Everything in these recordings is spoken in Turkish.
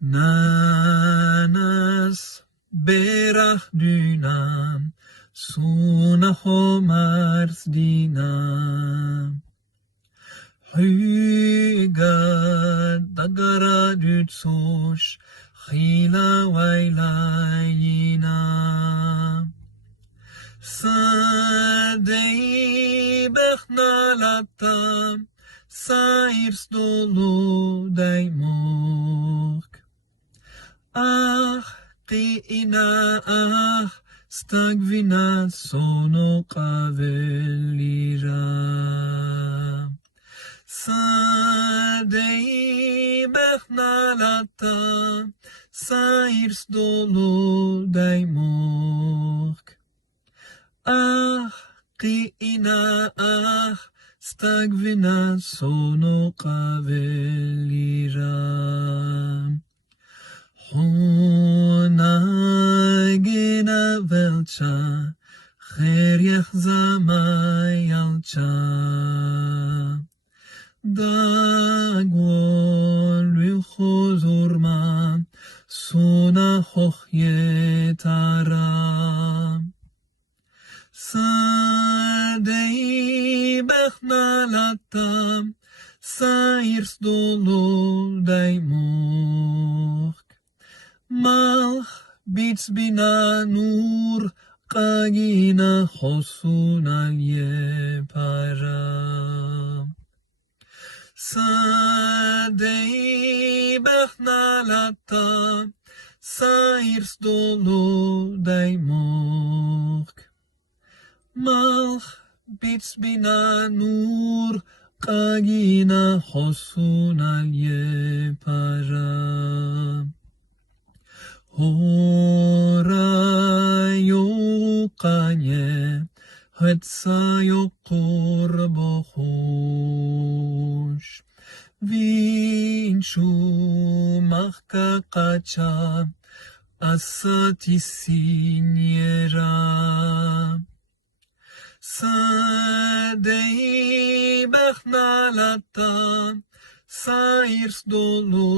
Nanas berach dynam, suna homars dinam. Hygad dagara dutsosh, chila wailayina. Sadei bechnalatam, sairs dolo daimok. Ach, qi'ina ach, stagvina sono qavelira. Sadei bechnalatam, sairs dolo daimok. Ach, qi'ina ach, stagvina sono qavelira. Honagina velcha, cheriach zamay alcha. Dagwon ruchozurma, sona hochjetara. Sadei bechnalatam, sairs dolo daimok. Malch bits bina nur, qagina chosun al yepara. Sadei bechnalatam, sairs dolo daimok. Malch bits bina nur, qagina chosun al yepara. Horayo qanye, hetsayo qurbo khosh. Vinshu machka qacha, asati sinyera. Sadei bechnalatam, sairs dolo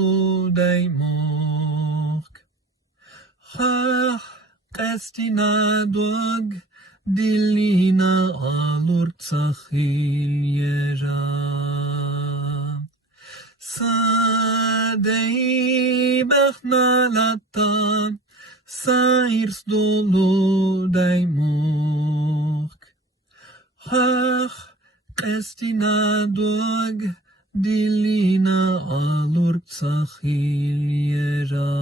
daimok. Chach qestina dog, dilina alur tzachil yera. Sadei bechnalatam, sairs dolo daimok. Chach qestina dog, dilina alur tzachil yera.